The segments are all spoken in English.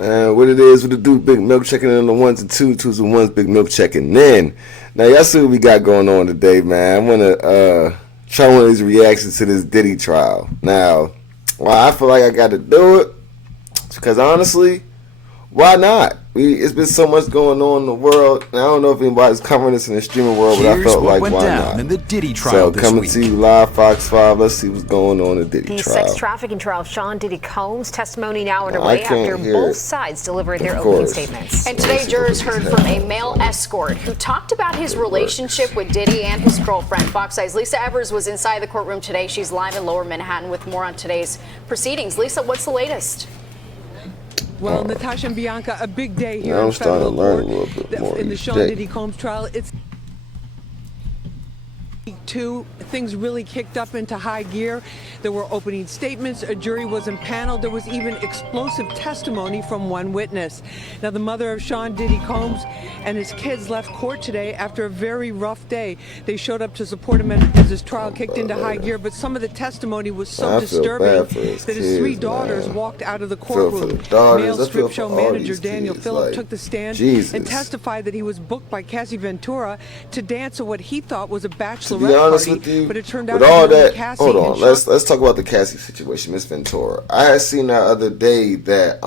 What it is, what it do, Big Milk checking in on the ones and twos and ones, Big Milk checking in. Now, y'all see what we got going on today, man. I want to try one of these reactions to this Diddy trial. Now, why I feel like I got to do it, because honestly, why not? It's been so much going on in the world, and I don't know if anybody's covering this in the streaming world, but I felt like, why not? In the Diddy trial so coming to you live, Fox 5, let's see what's going on in the Diddy the trial. Sex trafficking trial of Sean Diddy Combs, testimony now underway after both sides delivered their opening statements. And today, jurors heard from a male escort who talked about his relationship with Diddy and his girlfriend. Fox Eye's Lisa Evers was inside the courtroom today. She's live in Lower Manhattan with more on today's proceedings. Lisa, what's the latest? Well, Natasha and Bianca, a big day here in federal court in the Sean Diddy Combs trial. It's things really kicked up into high gear. There were opening statements, a jury was impaneled, there was even explosive testimony from one witness. Now, the mother of Sean Diddy Combs and his kids left court today after a very rough day. They showed up to support him as his trial kicked into high gear, but some of the testimony was so disturbing that his three daughters walked out of the courtroom. Male strip show manager Daniel Phillip took the stand and testified that he was booked by Cassie Ventura to dance at what he thought was a bachelorette party, but it turned out with all that, Cassie hold on, let's talk about the Cassie situation, Miss Ventura. I had seen that other day that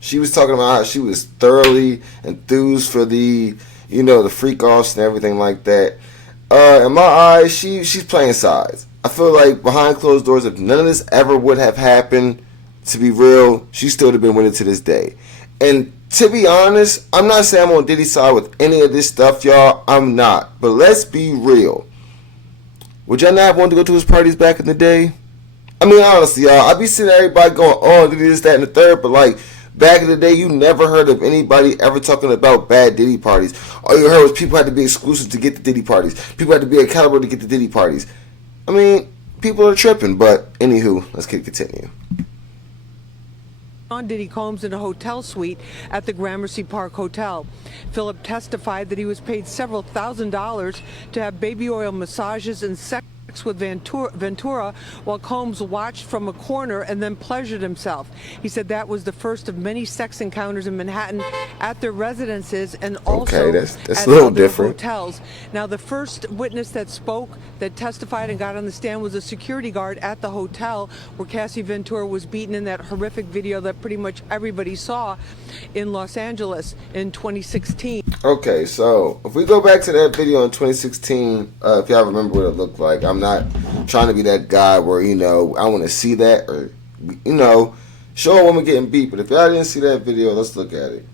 she was talking about how she was thoroughly enthused for the, you know, the freak offs and everything like that. In my eyes, she's playing sides. I feel like behind closed doors, if none of this ever would have happened, to be real, she still would have been winning to this day. And to be honest, I'm not saying I'm on Diddy's side with any of this stuff, y'all. I'm not. But let's be real. Would y'all not want to go to his parties back in the day? I mean, honestly, y'all, I be seeing everybody going, oh, Diddy this, that, and the third, but like, back in the day, you never heard of anybody ever talking about bad Diddy parties. All you heard was people had to be exclusive to get the Diddy parties. People had to be a caliber to get the Diddy parties. I mean, people are tripping, but anywho, let's continue. Sean Diddy Combs in a hotel suite at the Gramercy Park Hotel. Phillip testified that he was paid several $1,000s to have baby oil massages and sex with Ventura while Combs watched from a corner and then pleasured himself. He said that was the first of many sex encounters in Manhattan at their residences and also that's at a little other different. hotels. Now, the first witness that spoke, that testified and got on the stand was a security guard at the hotel where Cassie Ventura was beaten in that horrific video that pretty much everybody saw in Los Angeles in 2016. Okay, so if we go back to that video in 2016, if y'all remember what it looked like, I'm not trying to be that guy where, you know, I want to see that or, you know, show a woman getting beat. But if y'all didn't see that video, let's look at it.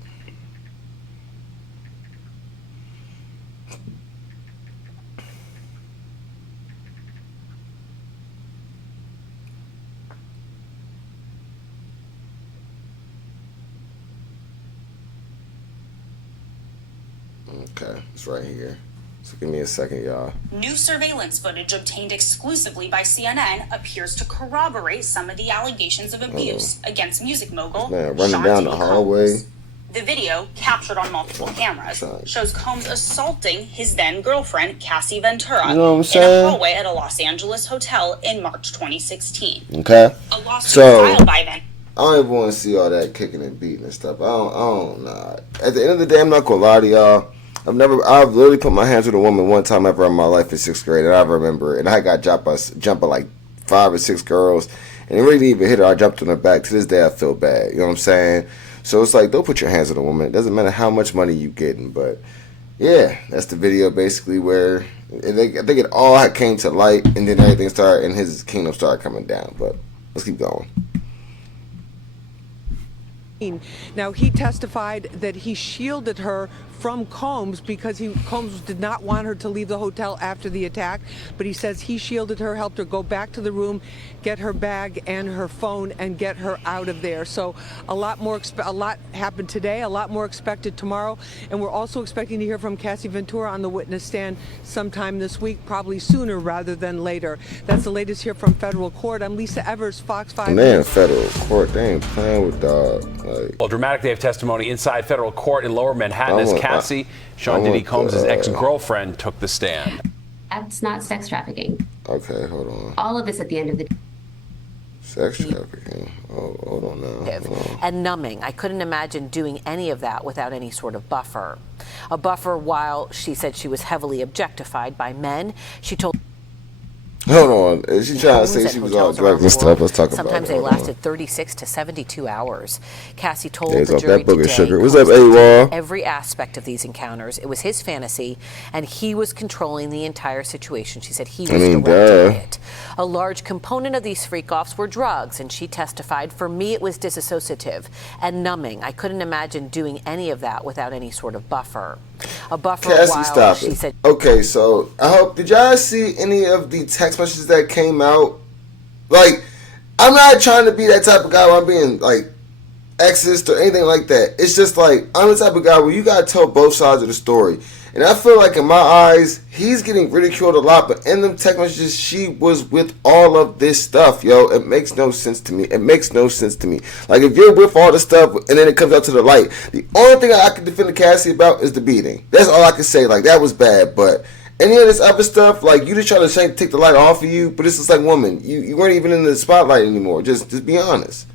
Okay, it's right here. So give me a second, y'all. New surveillance footage obtained exclusively by CNN appears to corroborate some of the allegations of abuse against music mogul running down the hallway. The video, captured on multiple cameras, shows Combs assaulting his then-girlfriend, Cassie Ventura, you know what I'm in saying? a hallway at a Los Angeles hotel in March 2016. Okay. A lawsuit filed by then. I don't even want to see all that kicking and beating and stuff. I don't know. At the end of the day, I'm not gonna lie to y'all. I've literally put my hands with a woman one time ever in my life in 6th grade, and I remember, and I got jumped by like 5 or 6 girls, and it really didn't even hit her. I jumped on her back. To this day, I feel bad. You know what I'm saying? So it's like, don't put your hands on a woman. It doesn't matter how much money you getting, but yeah, that's the video basically where I think it all came to light, and then everything started, and his kingdom started coming down. But let's keep going. Now, he testified that he shielded her from Combs because Combs did not want her to leave the hotel after the attack, but he says he shielded her, helped her go back to the room, get her bag and her phone, and get her out of there. So a lot happened today, a lot more expected tomorrow, and we're also expecting to hear from Cassie Ventura on the witness stand sometime this week, probably sooner rather than later. That's the latest here from federal court. I'm Lisa Evers, Fox 5. Man, federal court, they ain't playing with dog. Well, dramatic day of testimony inside federal court in Lower Manhattan as Cassie, Sean Diddy Combs' ex-girlfriend, took the stand. That's not sex trafficking. Okay, hold on. All of this at the end of the day. Sex trafficking. Oh, hold on now. And numbing. I couldn't imagine doing any of that without any sort of buffer. A buffer while she said she was heavily objectified by men. She told... Hold on. Is she trying to say she was all drugs and stuff? Let's talk about it. Sometimes they lasted 36 to 72 hours. Cassie told the that jury booger today, sugar. What's up, AWOL? every aspect of these encounters. It was his fantasy, and he was controlling the entire situation. She said he was directing it. A large component of these freak-offs were drugs, and she testified, for me it was disassociative and numbing. I couldn't imagine doing any of that without any sort of buffer. A buffer Cassie, while stop she it. said... Okay, so I hope, did y'all see any of the text messages that came out? Like, I'm not trying to be that type of guy where I'm being like sexist or anything like that. It's just like, I'm the type of guy where you gotta tell both sides of the story. And I feel like in my eyes, he's getting ridiculed a lot, but in them text messages, she was with all of this stuff, yo. It makes no sense to me. It makes no sense to me. Like, if you're with all this stuff and then it comes out to the light, the only thing I can defend Cassie about is the beating. That's all I can say. Like, that was bad, but any of this other stuff, like, you just trying to take the light off of you, but it's just like, woman, you weren't even in the spotlight anymore. Just be honest.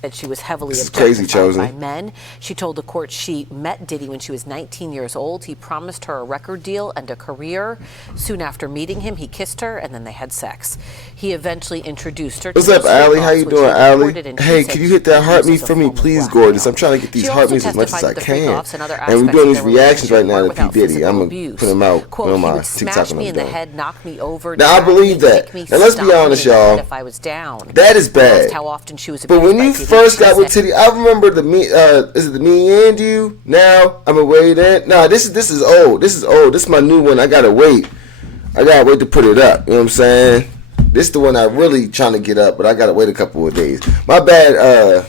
That she was heavily crazy, objectified by men. She told the court she met Diddy when she was 19 years old. He promised her a record deal and a career. Soon after meeting him, he kissed her, and then they had sex. He eventually introduced her to... What's up, Allie? How you doing, Allie? Hey, can you hit that heart me for me, please, gorgeous? I'm trying to get these heart me's as much as I can. And we're doing these reactions right now to P. Diddy. I'm going to put them out on my TikTok and I'm done. Now, I believe that. Now, let's be honest, y'all. That is bad. But when you first got with Diddy, I remember the me. Is it the me and you? Now I'm gonna wait in. Nah, this is old. This is old. This is my new one. I gotta wait. I gotta wait to put it up. You know what I'm saying? This is the one I really trying to get up, but I gotta wait a couple of days. My bad.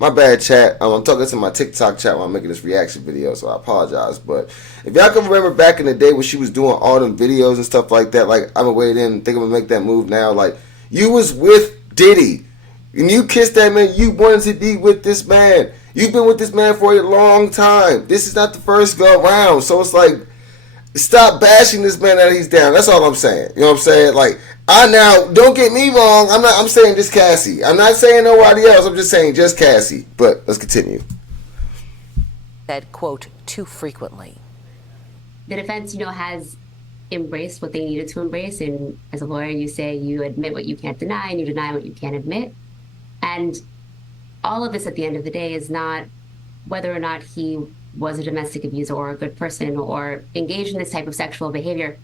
My bad, chat. I'm talking to my TikTok chat while I'm making this reaction video, so I apologize. But if y'all can remember back in the day when she was doing all them videos and stuff like that, like I'm gonna wait in, think I'm gonna make that move now. Like, you was with Diddy. And you kissed that man, you wanted to be with this man. You've been with this man for a long time. This is not the first go around. So it's like, stop bashing this man that he's down. That's all I'm saying. You know what I'm saying? Like, don't get me wrong. I'm saying just Cassie. I'm not saying nobody else. I'm just saying just Cassie. But let's continue. Said, quote, too frequently. The defense, has embraced what they needed to embrace. And as a lawyer, you say you admit what you can't deny and you deny what you can't admit. And all of this at the end of the day is not whether or not he was a domestic abuser or a good person or engaged in this type of sexual behavior.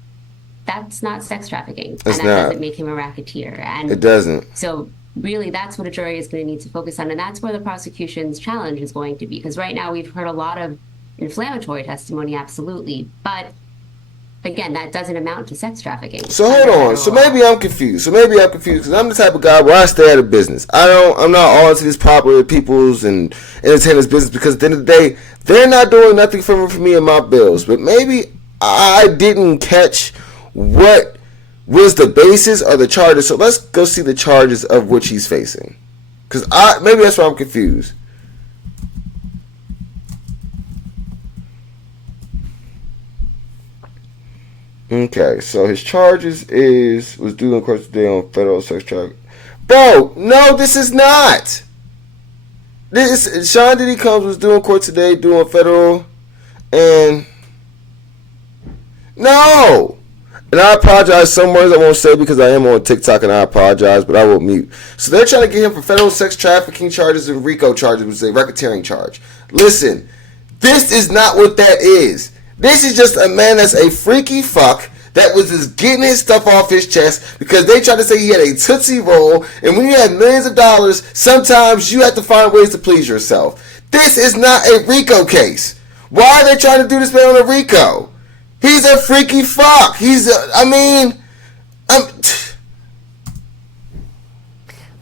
That's not sex trafficking. It's and that not. Doesn't make him a racketeer. And it doesn't. So really, that's what a jury is going to need to focus on. And that's where the prosecution's challenge is going to be. Because right now we've heard a lot of inflammatory testimony, absolutely. But again, that doesn't amount to sex trafficking. So hold on. So maybe I'm confused. Because I'm the type of guy where I stay out of business. I'm not all into these popular people's and entertainers' business because at the end of the day, they're not doing nothing for me and my bills. But maybe I didn't catch what was the basis or the charges. So let's go see the charges of which he's facing. Because maybe that's why I'm confused. Okay, so his charges was due in court today on federal sex trafficking. Bro, no, this is not. Sean Diddy Combs was due in court today, doing federal, and no. And I apologize. Some words I won't say because I am on TikTok, and I apologize, but I will mute. So they're trying to get him for federal sex trafficking charges and RICO charges, which is a racketeering charge. Listen, this is not what that is. This is just a man that's a freaky fuck that was just getting his stuff off his chest because they tried to say he had a Tootsie Roll, and when you have millions of dollars, sometimes you have to find ways to please yourself. This is not a RICO case. Why are they trying to do this man on a RICO? He's a freaky fuck. The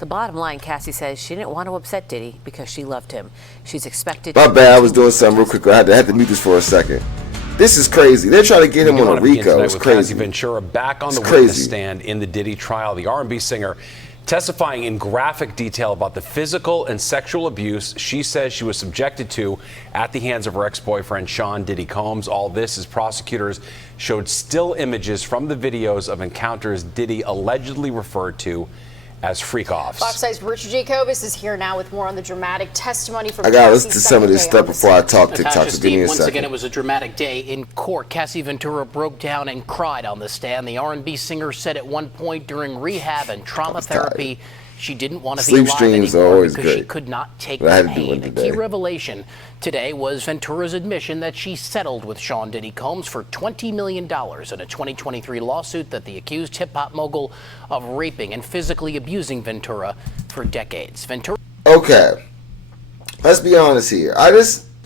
bottom line, Cassie says she didn't want to upset Diddy because she loved him. She's expected My bad, I was doing something real quick. I had to mute this for a second. This is crazy. They're trying to get him on a RICO. It's crazy. Ventura back on the witness stand in the Diddy trial. The R&B singer testifying in graphic detail about the physical and sexual abuse she says she was subjected to at the hands of her ex-boyfriend, Sean Diddy Combs. All this as prosecutors showed still images from the videos of encounters Diddy allegedly referred to as freak-offs. Fox 5's Richard Jacobus is here now with more on the dramatic testimony from I gotta listen to some of this stuff before I talk TikTok. So give me a once second. again, it was a dramatic day in court. Cassie Ventura broke down and cried on the stand. The R&B singer said at one point during rehab and trauma therapy, she didn't want to be alive anymore because she could not take the pain. A key revelation today was Ventura's admission that she settled with Sean Diddy Combs for $20 million in a 2023 lawsuit that the accused hip-hop mogul of raping and physically abusing Ventura for decades. Ventura. Okay, let's be honest here.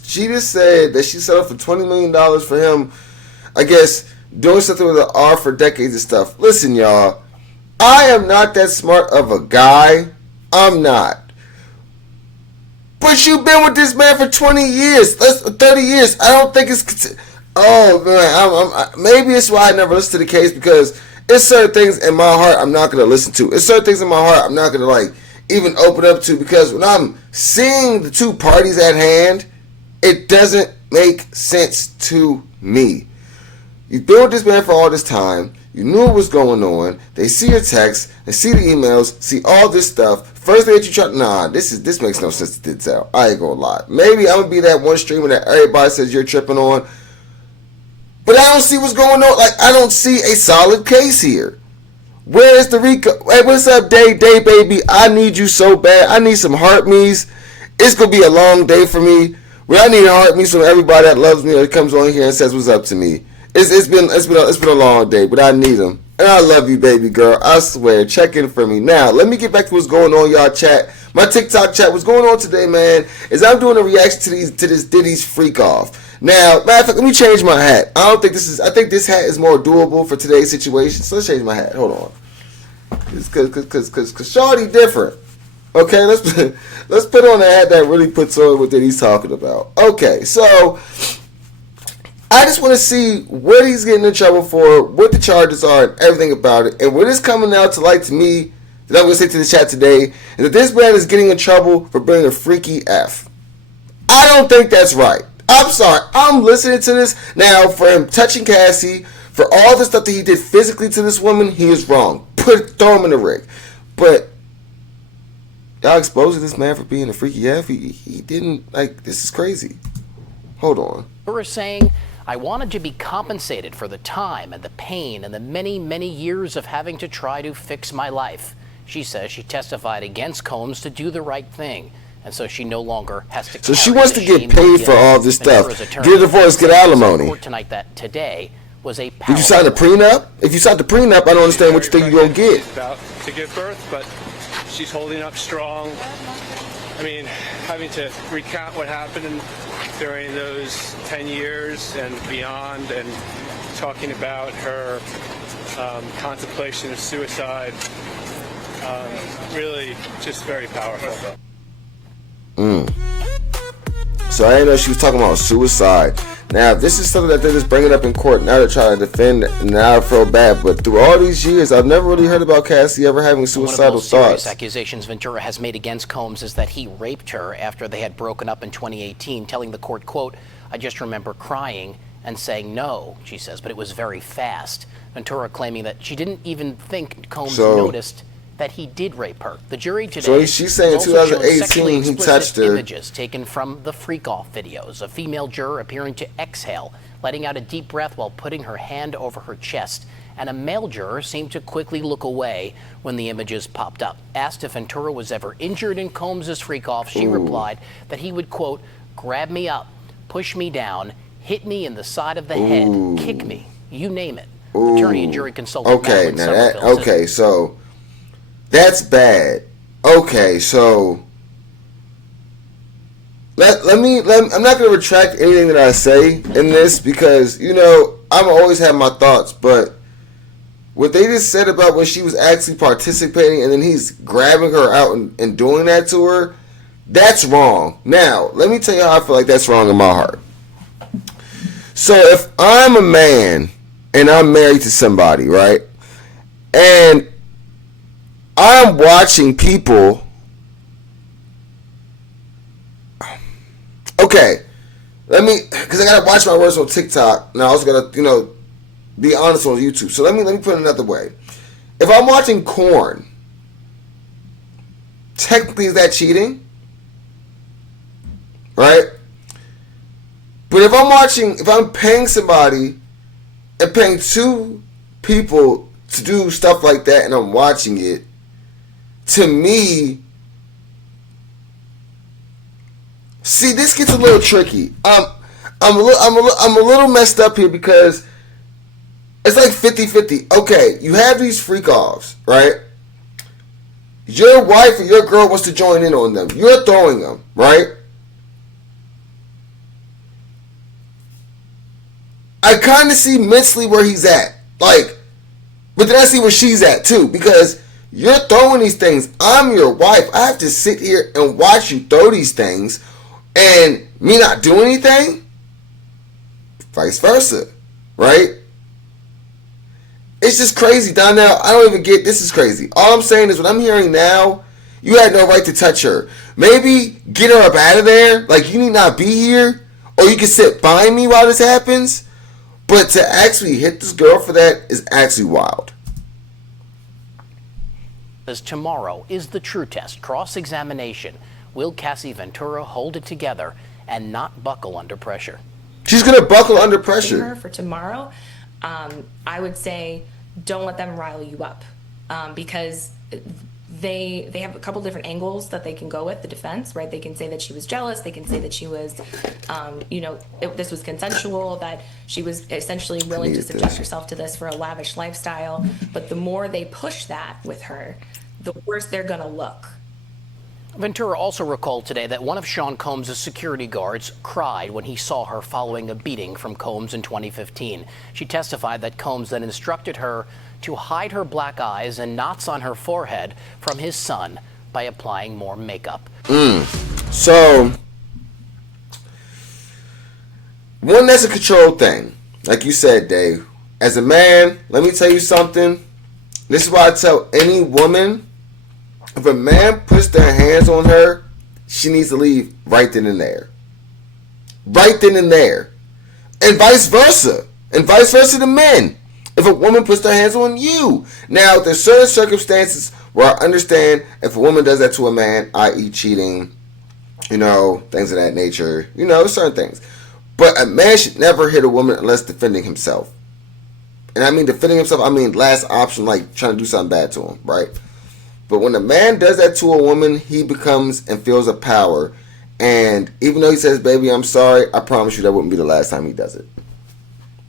She just said that she settled for $20 million for him, I guess, doing something with an R for decades and stuff. Listen, y'all. I am not that smart of a guy. I'm not. But you've been with this man for 20 years. 30 years. I don't think it's... Oh, man. Maybe it's why I never listen to the case, because it's certain things in my heart I'm not going to listen to. It's certain things in my heart I'm not going to, like, even open up to, because when I'm seeing the two parties at hand, it doesn't make sense to me. You've been with this man for all this time. You knew what was going on. They see your texts, they see the emails, see all this stuff. First day that you try, this makes no sense to tell. I ain't gonna lie. Maybe I'm gonna be that one streamer that everybody says you're tripping on, but I don't see what's going on. Like, I don't see a solid case here. Where is the Rico? Hey, what's up, Day baby? I need you so bad. I need some heart me's. It's gonna be a long day for me. Where I need heart me's from everybody that loves me or comes on here and says what's up to me. It's been a long day, but I need them. And I love you, baby girl. I swear. Check in for me. Now, let me get back to what's going on, y'all chat. My TikTok chat. What's going on today, man, is I'm doing a reaction to this Diddy's freak off. Now, matter of fact, let me change my hat. I think this hat is more doable for today's situation. So let's change my hat. Hold on. Cause Shawty different. Okay, let's put on a hat that really puts on what Diddy's talking about. Okay, so I just want to see what he's getting in trouble for, what the charges are, and everything about it. And what is coming out to light to me, that I'm going to say to the chat today, is that this man is getting in trouble for bringing a freaky F. I don't think that's right. I'm sorry. I'm listening to this. Now, for him touching Cassie, for all the stuff that he did physically to this woman, he is wrong. Throw him in the rig. But y'all exposing this man for being a freaky F? He didn't, like, this is crazy. Hold on. We're saying, I wanted to be compensated for the time and the pain and the many, many years of having to try to fix my life. She says she testified against Combs to do the right thing, and so she no longer has to. So she wants to get paid for all this stuff. Get a divorce, get alimony. Tonight that today was a. Did you sign a prenup? If you signed the prenup, I don't understand what you think you're gonna get. She's about to give birth, but she's holding up strong. I mean, having to recount what happened during those 10 years and beyond, and talking about her contemplation of suicide, really just very powerful. So I didn't know she was talking about suicide. Now, this is something that they're just bringing up in court. Now they're trying to defend, and now I feel bad. But through all these years, I've never really heard about Cassie ever having suicidal thoughts. One of the most serious accusations Ventura has made against Combs is that he raped her after they had broken up in 2018, telling the court, quote, "I just remember crying and saying no," she says, but it was very fast. Ventura claiming that she didn't even think Combs noticed that he did rape her. The jury today. So she's saying in 2018 he touched her. Images taken from the freak-off videos. A female juror appearing to exhale, letting out a deep breath while putting her hand over her chest. And a male juror seemed to quickly look away when the images popped up. Asked if Ventura was ever injured in Combs' freak-off, she replied that he would, quote, "grab me up, push me down, hit me in the side of the head, kick me, you name it." Attorney and jury consultant. Okay, now that, okay, so that's bad. Okay, so I'm not going to retract anything that I say in this, because, you know, I'm always have my thoughts, but what they just said about when she was actually participating and then he's grabbing her out and doing that to her, that's wrong. Now, let me tell you how I feel like that's wrong in my heart. So if I'm a man and I'm married to somebody, right, and I'm watching people. Okay, because I gotta watch my words on TikTok, and I also gotta, be honest on YouTube. So let me put it another way. If I'm watching corn, technically is that cheating? Right? But if I'm paying somebody and paying two people to do stuff like that and I'm watching it, to me, see, this gets a little tricky. I'm a little messed up here because it's like 50-50. Okay, you have these freak offs, right? Your wife or your girl wants to join in on them. You're throwing them, right? I kind of see mentally where he's at. But then I see where she's at too, because you're throwing these things. I'm your wife. I have to sit here and watch you throw these things and me not do anything? Vice versa, right? It's just crazy, Donnell. I don't even get, this is crazy. All I'm saying is what I'm hearing now, you had no right to touch her. Maybe get her up out of there. You need not be here. Or you can sit by me while this happens. But to actually hit this girl for that is actually wild. As tomorrow is the true test, cross-examination. Will Cassie Ventura hold it together and not buckle under pressure? She's going to buckle under pressure. For tomorrow, I would say don't let them rile you up, because they have a couple different angles that they can go with the defense, right? They can say that she was jealous. They can say that she was, this was consensual, that she was essentially willing to subject herself to this for a lavish lifestyle. But the more they push that with her, the worse they're going to look. Ventura also recalled today that one of Sean Combs' security guards cried when he saw her following a beating from Combs in 2015. She testified that Combs then instructed her to hide her black eyes and knots on her forehead from his son by applying more makeup. So, one, that's a control thing. Like you said, Dave. As a man, let me tell you something. This is why I tell any woman, if a man puts their hands on her, she needs to leave right then and there. Right then and there. And vice versa. And vice versa to men. If a woman puts their hands on you. Now, there's certain circumstances where I understand if a woman does that to a man, i.e. cheating, things of that nature, certain things. But a man should never hit a woman unless defending himself. And I mean defending himself, I mean last option, like trying to do something bad to him, right? But when a man does that to a woman, he becomes and feels a power. And even though he says, baby, I'm sorry, I promise you that wouldn't be the last time he does it.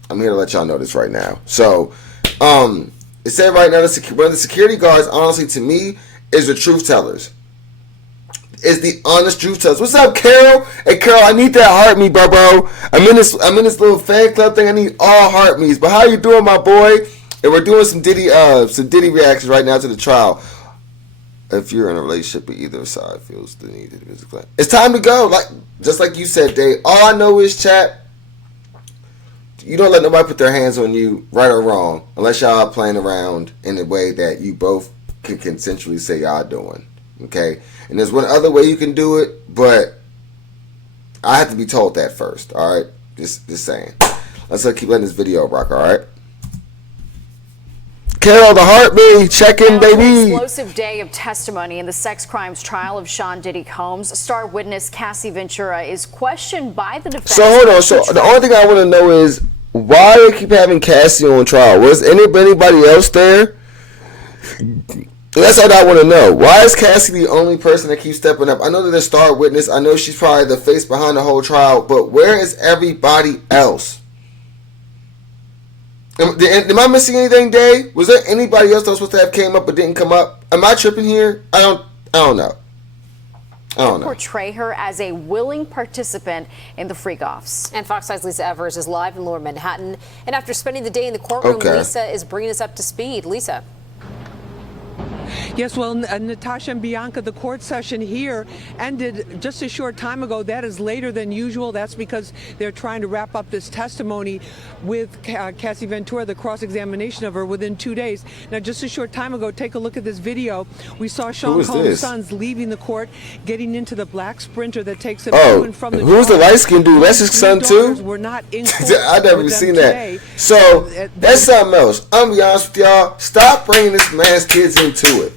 I'm here to let y'all know this right now. So, it said right now, one of the security guards, honestly, to me, is the truth tellers. Is the honest truth tellers. What's up, Carol? Hey, Carol, I need that heart me, bro. I'm in this little fan club thing. I need all heart me's. But how you doing, my boy? And we're doing some Diddy reactions right now to the trial. If you're in a relationship with either side feels the need to physically. It's time to go. Just like you said, Dave. All I know is, chat, you don't let nobody put their hands on you, right or wrong, unless y'all are playing around in a way that you both can consensually say y'all doing. Okay? And there's one other way you can do it, but I have to be told that first. Alright? Just saying. Let's keep letting this video rock, alright? Carol, the heartbeat, check in, baby. Explosive day of testimony in the sex crimes trial of Sean Diddy Combs. Star witness Cassie Ventura is questioned by the defense. So hold on. So the only thing I want to know is why they keep having Cassie on trial. Was anybody else there? That's all I want to know. Why is Cassie the only person that keeps stepping up? I know that there's star witness. I know she's probably the face behind the whole trial. But where is everybody else? Am I missing anything, Dave? Was there anybody else that was supposed to have came up but didn't come up? Am I tripping here? I don't know. Portray her as a willing participant in the freak-offs. And Fox 5's Lisa Evers is live in Lower Manhattan. And after spending the day in the courtroom, Lisa is bringing us up to speed. Lisa. Yes, well, Natasha and Bianca, the court session here ended just a short time ago. That is later than usual. That's because they're trying to wrap up this testimony with Cassie Ventura, the cross-examination of her, within 2 days. Now, just a short time ago, take a look at this video. We saw Sean Combs' sons leaving the court, getting into the black Sprinter that takes them to and from the who's the light-skinned dude? That's his son, too? We're not in court. I've never seen that. So, that's something else. I'm going to be honest with y'all. Stop bringing this man's kids into it.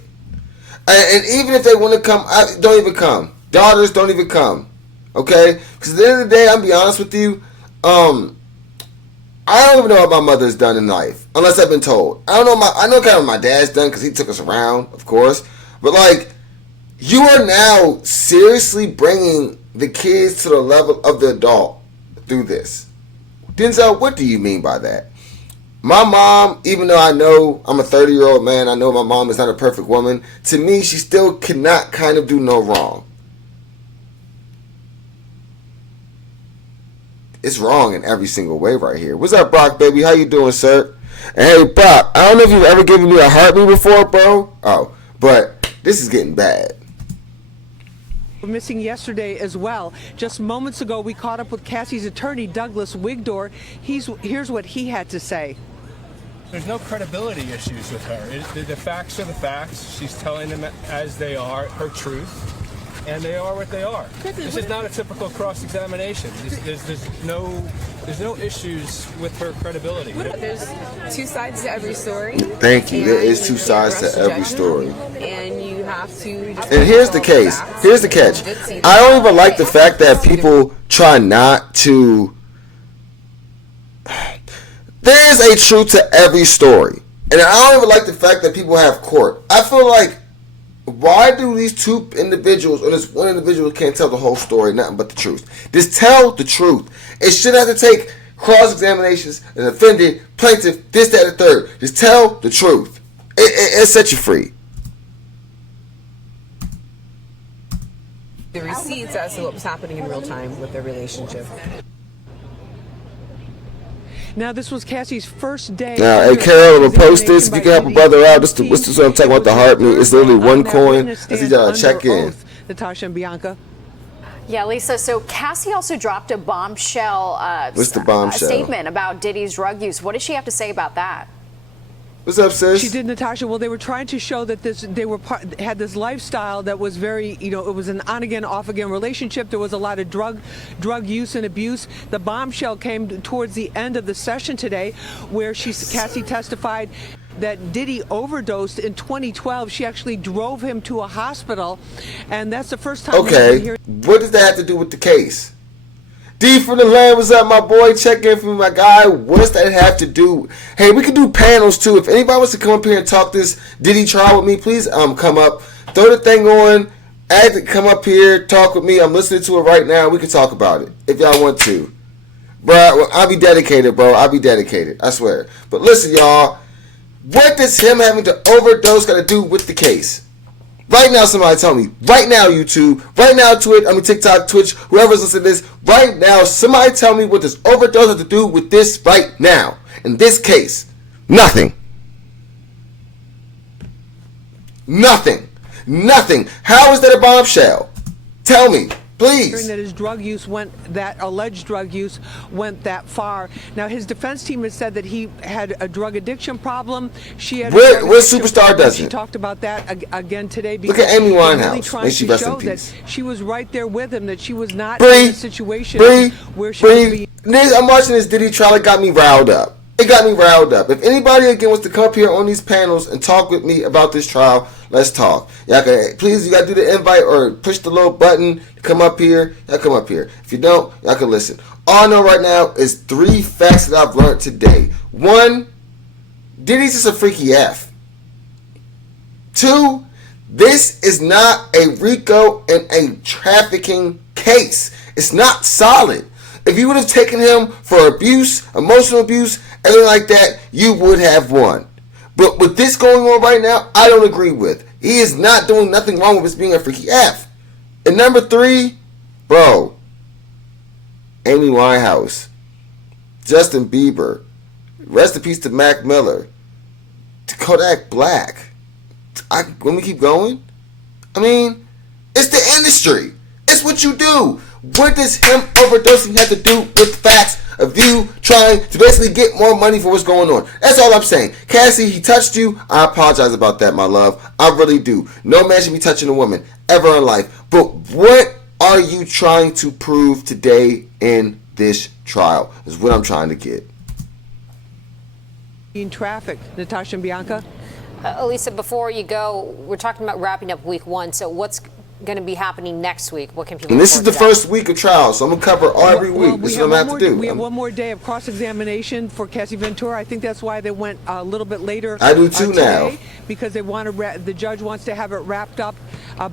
And even if they want to come, don't even come. Daughters, don't even come. Okay? Because at the end of the day, I'm going to be honest with you, I don't even know what my mother's done in life, unless I've been told. I know kind of what my dad's done because he took us around, of course. But, like, you are now seriously bringing the kids to the level of the adult through this. Denzel, what do you mean by that? My mom, even though I know I'm a 30-year-old man, I know my mom is not a perfect woman, to me, she still cannot kind of do no wrong. It's wrong in every single way right here. What's up, Brock, baby? How you doing, sir? And hey, Brock, I don't know if you've ever given me a heartbeat before, bro. Oh, but this is getting bad. Missing yesterday as well. Just moments ago, we caught up with Cassie's attorney, Douglas Wigdor. Here's what he had to say. There's no credibility issues with her. The facts are the facts. She's telling them as they are, her truth. And they are what they are. This is not a typical cross-examination. There's no issues with her credibility. There's two sides to every story. Thank you. There is two sides to every story. And you have to... And here's the case. Here's the catch. I don't even like the fact that people try not to... There is a truth to every story. And I don't even like the fact that people have court. I feel like, why do these two individuals or this one individual can't tell the whole story, nothing but the truth? Just tell the truth. It shouldn't have to take cross-examinations, an offended, plaintiff, this, that, and the third. Just tell the truth. It sets you free. The receipts as to what was happening in real time with their relationship. Now, this was Cassie's first day. Now, hey, Carol, will post this. If you can help a brother out, this is what I'm talking about, the heartbeat. It's literally one coin. Let's see y'all check in. Natasha and Bianca. Yeah, Lisa, so Cassie also dropped a bombshell, What's the bombshell? Statement about Diddy's drug use. What does she have to say about that? What's up, sis? She did, Natasha. Well, they were trying to show that had this lifestyle that was very, it was an on-again, off-again relationship. There was a lot of drug use and abuse. The bombshell came towards the end of the session today, where Cassie testified that Diddy overdosed in 2012. She actually drove him to a hospital, and that's the first time. Okay, what does that have to do with the case? D from the land, what's up, my boy? Check in for me, my guy. What does that have to do? Hey, we can do panels too. If anybody wants to come up here and talk this Diddy trial with me, please come up. Throw the thing on. Come up here, talk with me. I'm listening to it right now. We can talk about it if y'all want to. Bro, I'll be dedicated, bro. I'll be dedicated. I swear. But listen, y'all. What does him having to overdose got to do with the case? Right now, somebody tell me. Right now, YouTube. Right now, TikTok, Twitch, whoever's listening to this. Right now, somebody tell me what this overdose has to do with this right now. In this case. Nothing. Nothing. Nothing. How is that a bombshell? Tell me. Please. That his alleged drug use went that far. Now, his defense team has said that he had a drug addiction problem. She had. What superstar doesn't? She talked about that again today. Look at Amy Winehouse. Really trying to show that she was right there with him. That she was not in a situation where she was being. I'm watching this Diddy trial. It got me riled up. It got me riled up. If anybody again wants to come up here on these panels and talk with me about this trial, let's talk. Y'all can, please, you gotta do the invite or push the little button to come up here. Y'all come up here. If you don't, y'all can listen. All I know right now is 3 facts that I've learned today. 1, Diddy's just a freaky F. 2, this is not a RICO and a trafficking case. It's not solid. If you would have taken him for abuse, emotional abuse, everything like that, you would have won. But with this going on right now, I don't agree with. He is not doing nothing wrong with his being a freaky F. And number 3, bro, Amy Winehouse, Justin Bieber, rest in peace to Mac Miller, to Kodak Black, Let me keep going. I mean, it's the industry. It's what you do. What does him overdosing have to do with the facts of you trying to basically get more money for what's going on? That's all I'm saying. Cassie, he touched you. I apologize about that, my love. I really do. No man should be touching a woman ever in life. But what are you trying to prove today in this trial is what I'm trying to get. In traffic, Natasha and Bianca. Elisa, before you go, we're talking about wrapping up week 1. So what's going to be happening next week? What can people? And this is the first week of trial, so I'm gonna cover every week. This is what I have to do. We have one more day of cross-examination for Cassie Ventura. I think that's why they went a little bit later. I do too now, because they want to. The judge wants to have it wrapped up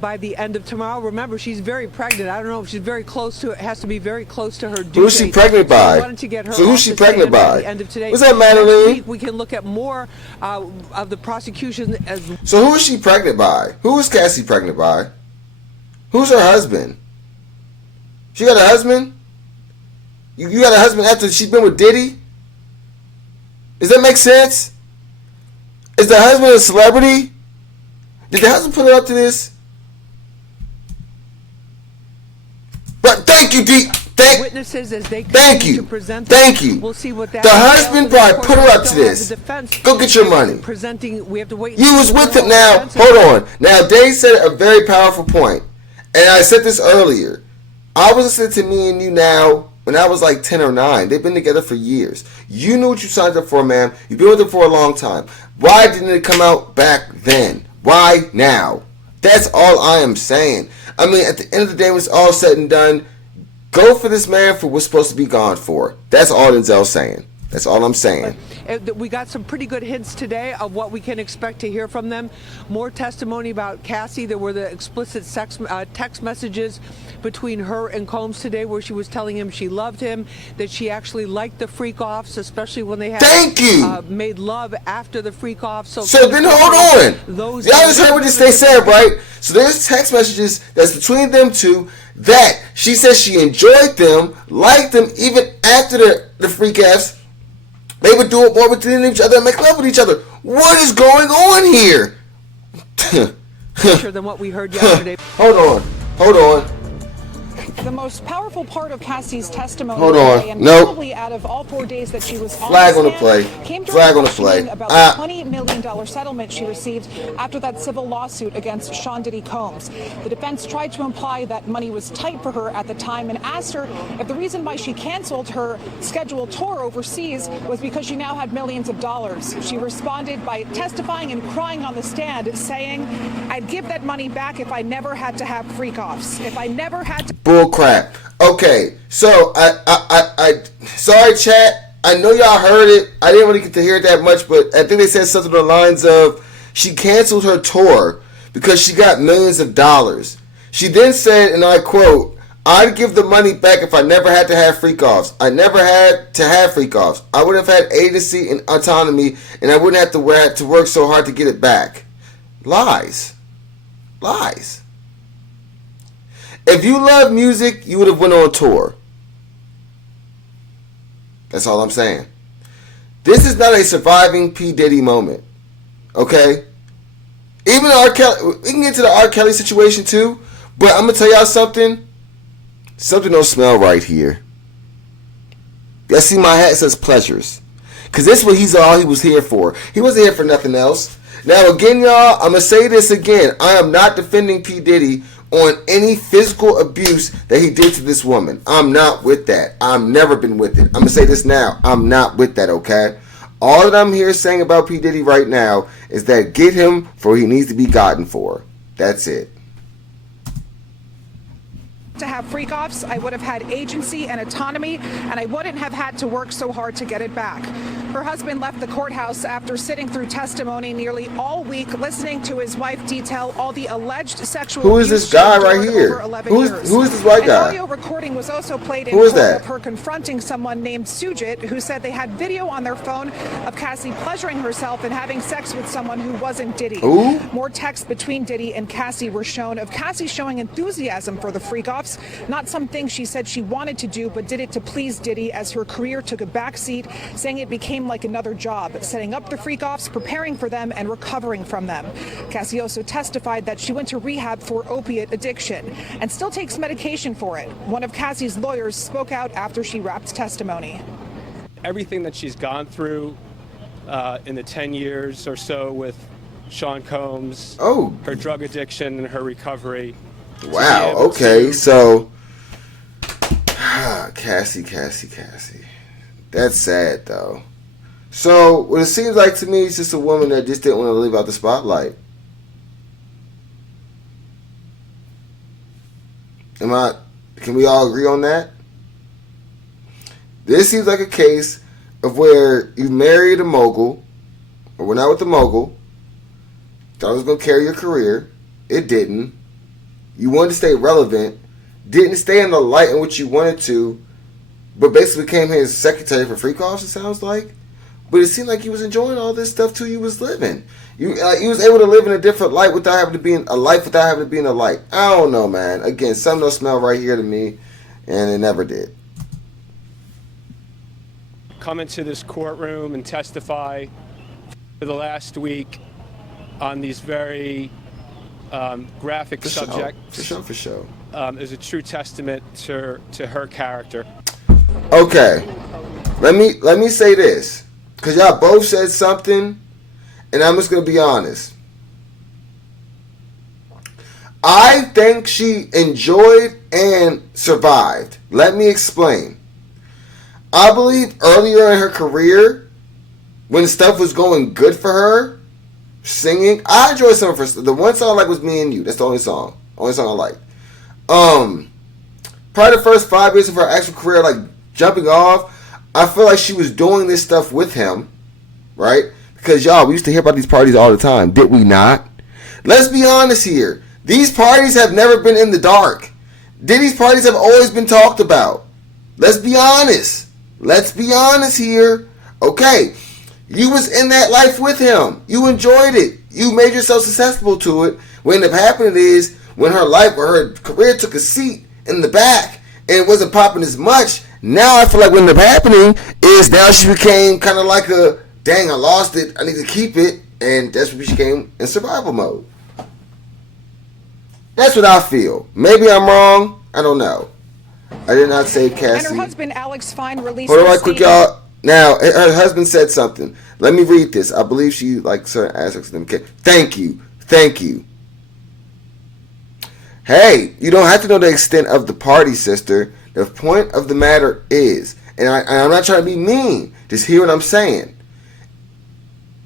by the end of tomorrow. Remember, she's very pregnant. I don't know if she's very close to. It has to be very close to her due date. Who's she pregnant by? So who's she pregnant by? What's that, Madeline? We can look at more of the prosecution as. So who is she pregnant by? Who is Cassie pregnant by? Who's her husband? She got a husband? You got a husband after she's been with Diddy? Does that make sense? Is the husband a celebrity? Did the husband put her up to this? But thank you, D. Witnesses as they thank you. To present thank you. We'll see what that the husband probably put her up to this. Go get your money. We have to wait. You was with him now. Hold on. Now Dave said a very powerful point. And I said this earlier. I was listening to Me and You Now when I was like 10 or 9. They've been together for years. You knew what you signed up for, man. You've been with them for a long time. Why didn't it come out back then? Why now? That's all I am saying. I mean, at the end of the day, when it's all said and done, go for this man for what's supposed to be gone for. That's all Denzel's saying. That's all I'm saying. We got some pretty good hints today of what we can expect to hear from them. More testimony about Cassie. There were the explicit text messages between her and Combs today where she was telling him she loved him, that she actually liked the freak-offs, especially when they had made love after the freak-offs. So then hold on. Y'all just heard what they said, right? So there's text messages that's between them two that she says she enjoyed them, liked them, even after the freak-offs. They would do it more within each other and make love with each other. What is going on here? Than what we heard yesterday. Hold on. The most powerful part of Cassie's testimony today, and probably out of all 4 days that she was on Flag the on the play. Came Flag on the play. About the $20 million settlement she received after that civil lawsuit against Sean Diddy Combs. The defense tried to imply that money was tight for her at the time and asked her if the reason why she canceled her scheduled tour overseas was because she now had millions of dollars. She responded by testifying and crying on the stand, saying, "I'd give that money back if I never had to have freak-offs. If I never had to..." Bull crap. Okay, so I sorry chat. I know y'all heard it. I didn't really get to hear it that much, but I think they said something along the lines of she canceled her tour because she got millions of dollars. She then said, and I quote, "I'd give the money back if I never had to have freak-offs. I never had to have freak-offs. I would have had agency and autonomy, and I wouldn't have to work so hard to get it back." Lies. If you love music, you would have went on tour. That's all I'm saying. This is not a surviving P. Diddy moment. Okay? Even R. Kelly, we can get to the R. Kelly situation too, but I'm going to tell y'all something. Something don't smell right here. Y'all see my hat says pleasures. Because this is what he was here for. He wasn't here for nothing else. Now again, y'all, I'm going to say this again. I am not defending P. Diddy on any physical abuse that he did to this woman. I'm not with that. I've never been with it. I'm going to say this now. I'm not with that, okay? All that I'm here saying about P. Diddy right now is that get him for what he needs to be gotten for. That's it. To have freak-offs, I would have had agency and autonomy, and I wouldn't have had to work so hard to get it back. Her husband left the courthouse after sitting through testimony nearly all week, listening to his wife detail all the alleged sexual abuse. Who is this guy right here? Who is this white guy? An audio recording was also played in court of her confronting someone named Sujit, who said they had video on their phone of Cassie pleasuring herself and having sex with someone who wasn't Diddy. Ooh. More texts between Diddy and Cassie were shown of Cassie showing enthusiasm for the freak-offs, not something she said she wanted to do, but did it to please Diddy as her career took a backseat, saying it became seemed like another job, setting up the freak-offs, preparing for them, and recovering from them. Cassie also testified that she went to rehab for opiate addiction and still takes medication for it. One of Cassie's lawyers spoke out after she wrapped testimony. Everything that she's gone through in the 10 years or so with Sean Combs, her drug addiction and her recovery. Wow, okay, so Cassie. That's sad, though. So, what it seems like to me is just a woman that just didn't want to leave out the spotlight. Can we all agree on that? This seems like a case of where you married a mogul, or went out with a mogul, thought it was going to carry your career. It didn't. You wanted to stay relevant, didn't stay in the light in which you wanted to, but basically became his secretary for freak-offs, it sounds like. But it seemed like you was enjoying all this stuff too you was living. You was able to live in a different light without having to be in a life without having to be in a light. I don't know, man. Again, something don't smell right here to me, and it never did. Come into this courtroom and testify for the last week on these very graphic subjects. For sure. Is a true testament to her character. Okay, let me say this, because y'all both said something, and I'm just going to be honest. I think she enjoyed and survived. Let me explain. I believe earlier in her career, when stuff was going good for her, singing, I enjoyed some of her. The one song I like was Me and You. That's the only song I liked. Probably the first 5 years of her actual career, like jumping off, I feel like she was doing this stuff with him, right? Because y'all, we used to hear about these parties all the time, did we not? Let's be honest here. These parties have never been in the dark. Diddy's parties have always been talked about. Let's be honest. Let's be honest here. Okay, you was in that life with him. You enjoyed it. You made yourself susceptible to it. What ended up happening is when her career took a seat in the back and it wasn't popping as much, now I feel like what ended up happening is now she became kind of like a, dang, I lost it, I need to keep it, and that's when she came in survival mode. That's what I feel. Maybe I'm wrong. I don't know. I did not say Cassie. And her husband, Alex Fine, released Hold on right quick, y'all. Now, her husband said something. Let me read this. I believe she, like, certain aspects of them. Thank you. Hey, you don't have to know the extent of the party, sister. The point of the matter is, and I'm not trying to be mean, just hear what I'm saying.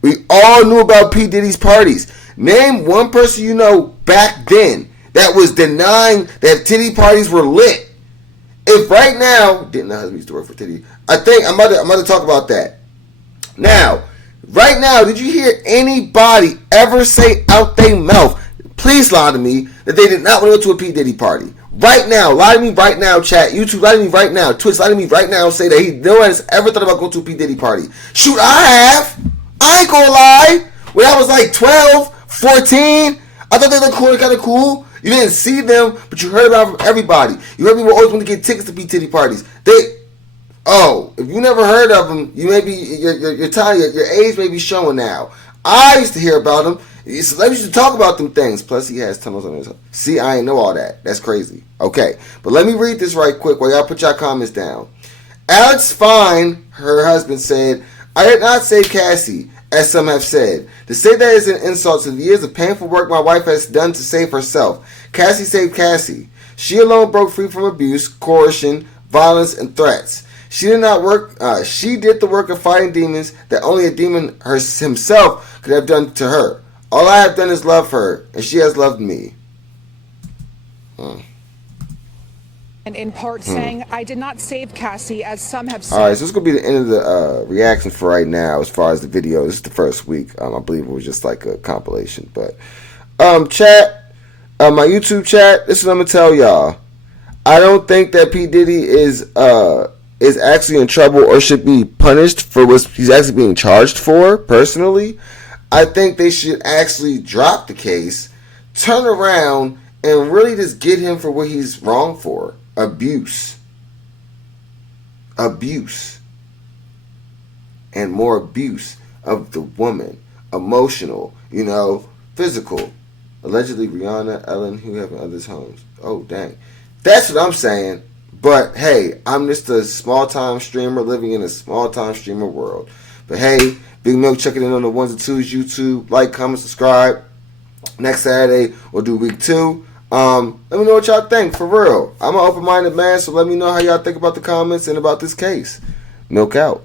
We all knew about P. Diddy's parties. Name one person you know back then that was denying that Diddy parties were lit. If right now, didn't the husband used to work for Diddy? I think I'm about to talk about that. Now, right now, did you hear anybody ever say out their mouth, please lie to me, that they did not want to go to a P. Diddy party? Right now, lie to me right now, chat. YouTube, lie to me right now. Twitch, lie to me right now. Say that no one has ever thought about going to a P. Diddy party. Shoot, I have. I ain't gonna lie. When I was like 12, 14, I thought they looked cool, kind of cool. You didn't see them, but you heard about them from everybody. You heard people always want to get tickets to P. Diddy parties. If you never heard of them, you may be your time, your age may be showing now. I used to hear about them. Celebrities used to talk about them things. Plus, he has tunnels on his. See, I ain't know all that. That's crazy. Okay, but let me read this right quick while y'all put y'all comments down. Alex Fine, her husband, said, "I did not save Cassie, as some have said. To say that is an insult to the years of painful work my wife has done to save herself. Cassie saved Cassie. She alone broke free from abuse, coercion, violence, and threats. She did not work. She did the work of fighting demons that only a demon himself could have done to her. All I have done is love her, and she has loved me." And in part saying, "I did not save Cassie, as some have said." All right, so this is going to be the end of the reaction for right now as far as the video. This is the first week. I believe it was just like a compilation. But, chat, my YouTube chat, this is what I'm going to tell y'all. I don't think that P. Diddy is actually in trouble or should be punished for what he's actually being charged for, personally. I think they should actually drop the case, turn around, and really just get him for what he's wrong for. Abuse. And and more abuse of the woman, emotional, physical. Allegedly, Rihanna, Ellen, who have in others' homes. Oh, dang. That's what I'm saying. But, hey, I'm just a small-time streamer living in a small-time streamer world. But, hey, Big Milk checking in on the ones and twos, YouTube. Like, comment, subscribe. Next Saturday, we'll do week 2. Let me know what y'all think, for real. I'm an open-minded man, so let me know how y'all think about the comments and about this case. Milk out.